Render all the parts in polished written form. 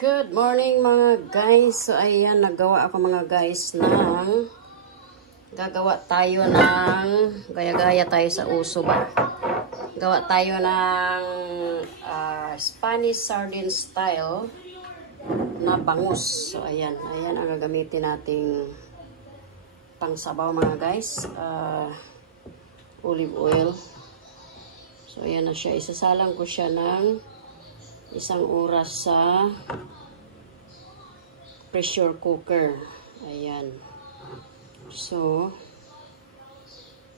Good morning mga guys. So ayan, naggawa ako mga guys ng gagawa tayo ng gaya-gaya tayo sa uso ba. Gawa tayo ng Spanish sardine style na bangus. So ayan, ayan ang gagamitin nating pangsabaw mga guys. Olive oil. So ayan na siya. Isasalang ko siya ng isang oras sa pressure cooker. Ayan. So,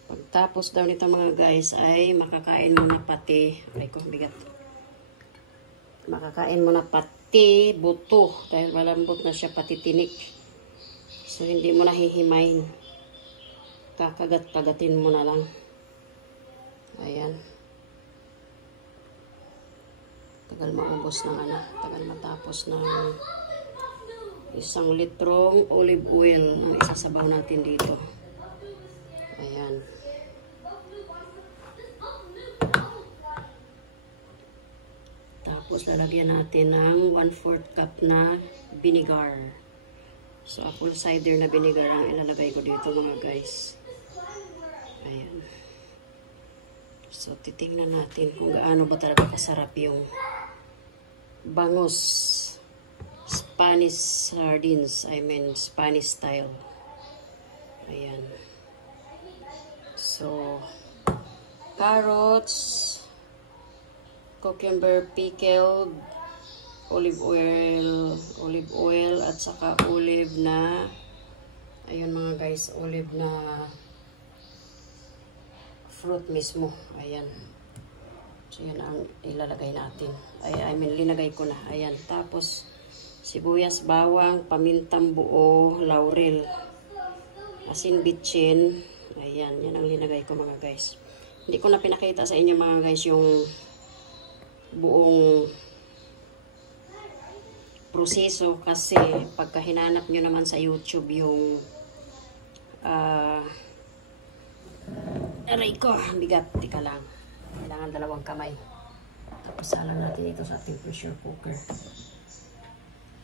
pagtapos daw nito mga guys ay makakain mo na pati, ay ko bigat. Makakain mo na pati buto dahil malambot na siya pati tinik. So, hindi mo na hihimayin. Kakagat-kagatin mo na lang. Ayan. Tagal maubos ng tagal matapos ng 1 litrong olive oil ang isasabaw natin dito. Ayan. Tapos lalagyan natin ng 1/4 cup na vinegar. So apple cider na vinegar ang ilalagay ko dito mga guys. Ayan. So titingnan natin kung gaano ba talaga kasarap yung bangus Spanish sardines, I mean Spanish style. Ayan. So carrots, cucumber pickled, olive oil at saka olive na ayun mga guys, olive na fruit mismo. Ayan. So yan ang ilalagay natin. I mean linagay ko na. Ayan. Tapos sibuyas, bawang, pamintang buo, laurel, asin bitchin. Ayan, yan ang linagay ko mga guys. Hindi ko na pinakita sa inyo mga guys yung buong proseso kasi pagka hinanap nyo naman sa YouTube yung aray ko, bigat, tika lang. Kailangan 2 kamay. Tapos salang natin ito sa ating pressure cooker.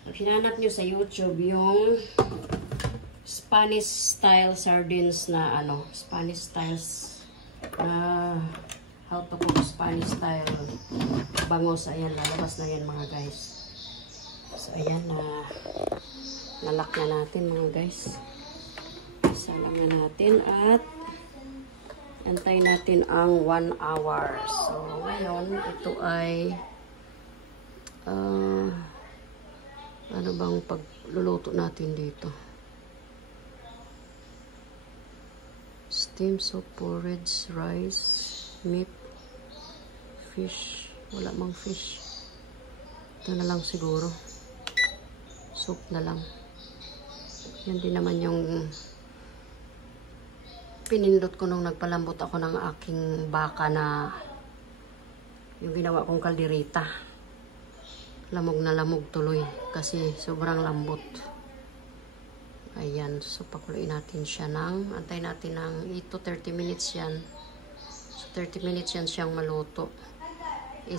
Pag hinanap nyo sa YouTube yung Spanish style sardines na Spanish styles how to cook Spanish style bangus, ayan, lalabas na yan mga guys. So ayan, nalak na natin mga guys. Salang na natin at antay natin ang 1 hour. So ngayon ito ay ano bang pagluluto natin dito? Steam soup, porridge, rice, meat, fish. Wala mang fish. Ito na lang siguro. Soup na lang. Yan din naman yung pinindot ko nung nagpalambot ako ng aking baka na yung ginawa kong kaldereta. Lamog na lamog tuloy kasi sobrang lambot. Ayan, so pakuluin natin siya antay natin ng 8 to 30 minutes yan. So 30 minutes yan siyang maluto.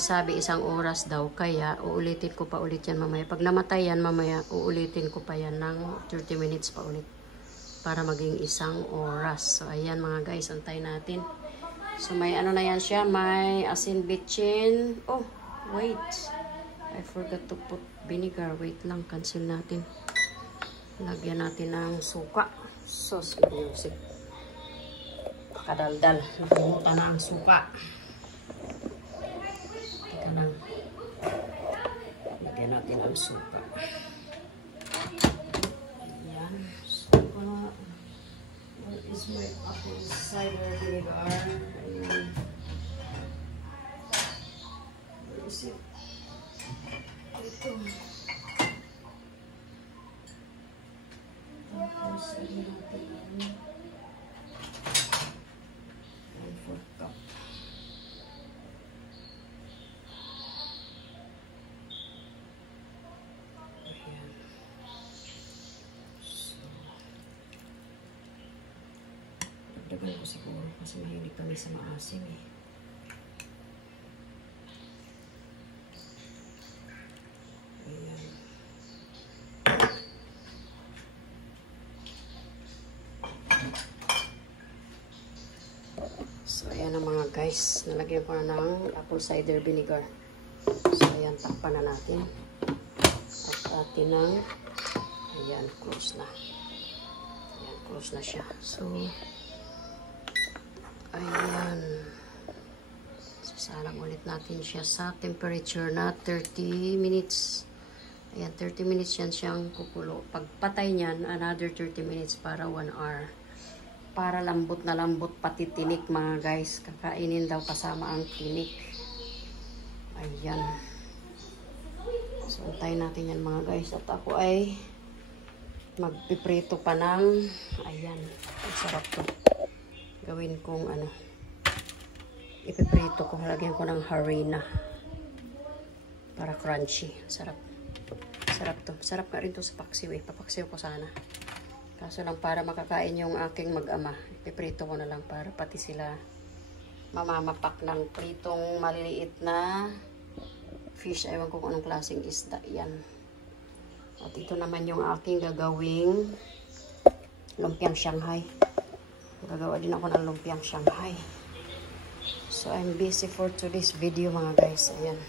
Sabi 1 oras daw, kaya uulitin ko pa ulit yan mamaya. Pag namatay yan mamaya, uulitin ko pa yan ng 30 minutes pa ulit para maging 1 oras. So ayan mga guys, antay natin. So may na yan siya, may asin bitchin. Oh, wait. I forgot to put vinegar. Wait lang, cancel natin. Lagyan natin ng suka. Sauce music. Pakadaldal. Nakalimutan na ang suka. Teka lang. Lagyan natin ang suka. Ayan. So, what is my apple cider vinegar? Ayan. Where is it? Ito. Tapos, lagyan natin 1/4 cup. Ayan. So, dagdagan ko siguro kasi mahilig kami sa maasim eh. Ayan. guys. Nalagyan ko na ng apple cider vinegar. So, ayan, takpan na natin. At atin ng, ayan, close na. Ayan, close na siya. So, ayan. Sasalang ulit natin siya sa temperature na 30 minutes. Ayan, 30 minutes yan siyang kukulo. Pagpatay niyan, another 30 minutes para 1 hour. Para lambot na lambot pati tinik mga guys. Kakainin daw kasama ang tinik. Ayan. So, antayin natin yan mga guys. At ako ay magpiprito pa ng, ayan, ang sarap to. Gawin kong ano, ipiprito ko. Lagyan ko ng harina. Para crunchy. Sarap. Sarap to. Sarap ka rin to sa paksiw eh. Papaksiw ko sana. Kaso lang para makakain yung aking mag-ama. Ipiprito ko na lang para pati sila mamamapak ng pritong maliliit na fish. Ewan ko kung anong klaseng isda. Yan. At ito naman yung aking gagawing lumpiang Shanghai. Gagawa din ako ng lumpiang Shanghai. So, I'm busy for today's video mga guys. Ayan.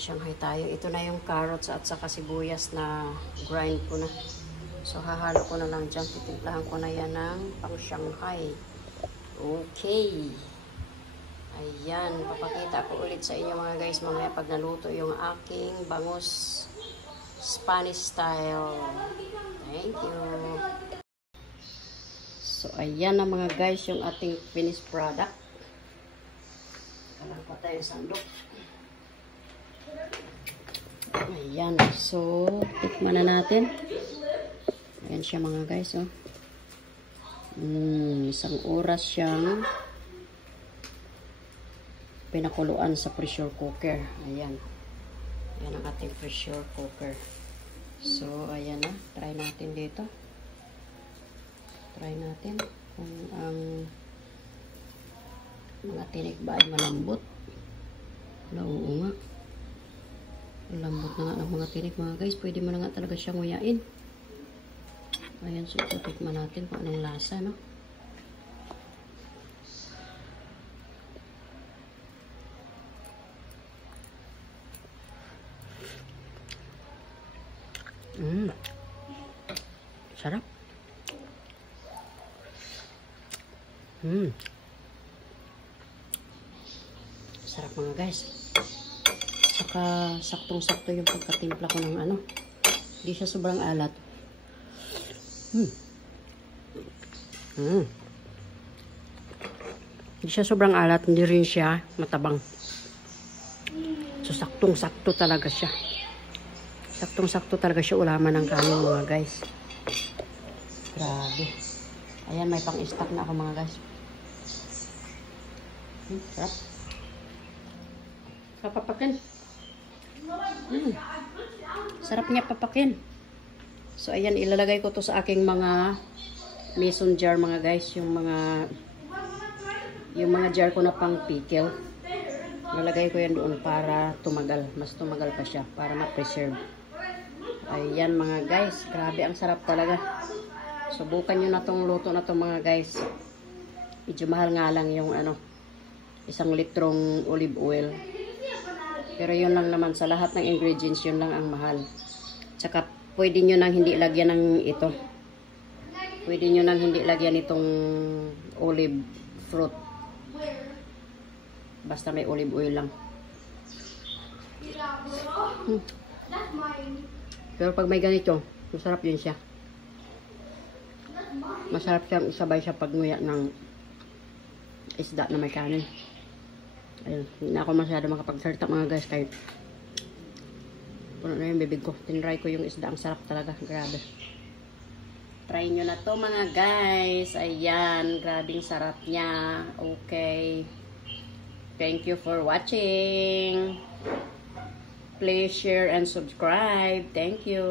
Shanghai tayo. Ito na yung carrots at saka sibuyas na grind ko na. So, hahalo ko na lang dyan. Titimplahan ko na yan ng pang Shanghai. Okay. Ayan. Papakita ko ulit sa inyo mga guys mamaya pag naluto yung aking bangus Spanish style. Thank you. So, ayan na mga guys yung ating finished product. Kalang pa tayo sandok. Ayan. So, tikman na natin. Ayan siya mga guys, oh. Isang oras siyang pinakuluan sa pressure cooker. Ayan. Ayan ang ating pressure cooker. So, ayan na. Try natin dito. Try natin kung ang mga tinik ba ay malambot. Oo nga. Malambot na nga ng mga tinik mga guys. Pwede mo na nga talaga siyang nguyain. Ayan, so tikman natin kung anong lasa, no? Sarap. Sarap mga guys. Saka saktong-sakto yung pagkatimpla ko ng ano. Hindi siya sobrang alat. Hindi siya sobrang alat, hindi rin siya matabang. So, saktong-sakto talaga siya. Saktong-sakto talaga siya ulaman ng kanin mga guys. Grabe. Ayan, may pang-stock na ako mga guys. Sarap. Sarap papakin. Sarap niya papakin. So, ayan, ilalagay ko to sa aking mga mason jar, mga guys. Yung mga jar ko na pang pickle. Ilalagay ko yan doon para tumagal. Mas tumagal pa siya para ma-preserve. Ayan, mga guys. Grabe, ang sarap talaga. Subukan nyo na tong luto na to mga guys. Medyo mahal nga lang yung 1 litrong olive oil. Pero yun lang naman. Sa lahat ng ingredients, yun lang ang mahal. Tsaka, pwede nyo nang hindi lagyan ng ito. Pwede nyo nang hindi lagyan itong olive fruit. Basta may olive oil lang. Pero pag may ganito, masarap yun siya. Masarap siyang isabay siya pag nguya ng isda na may kanin. Ayun, hindi na ako masyado makapagsalita mga guys kahit puno na yung bibig ko. Tinry ko yung isda. Ang sarap talaga. Grabe. Try nyo na to mga guys. Ayan. Grabing sarap niya. Okay. Thank you for watching. Please share and subscribe. Thank you.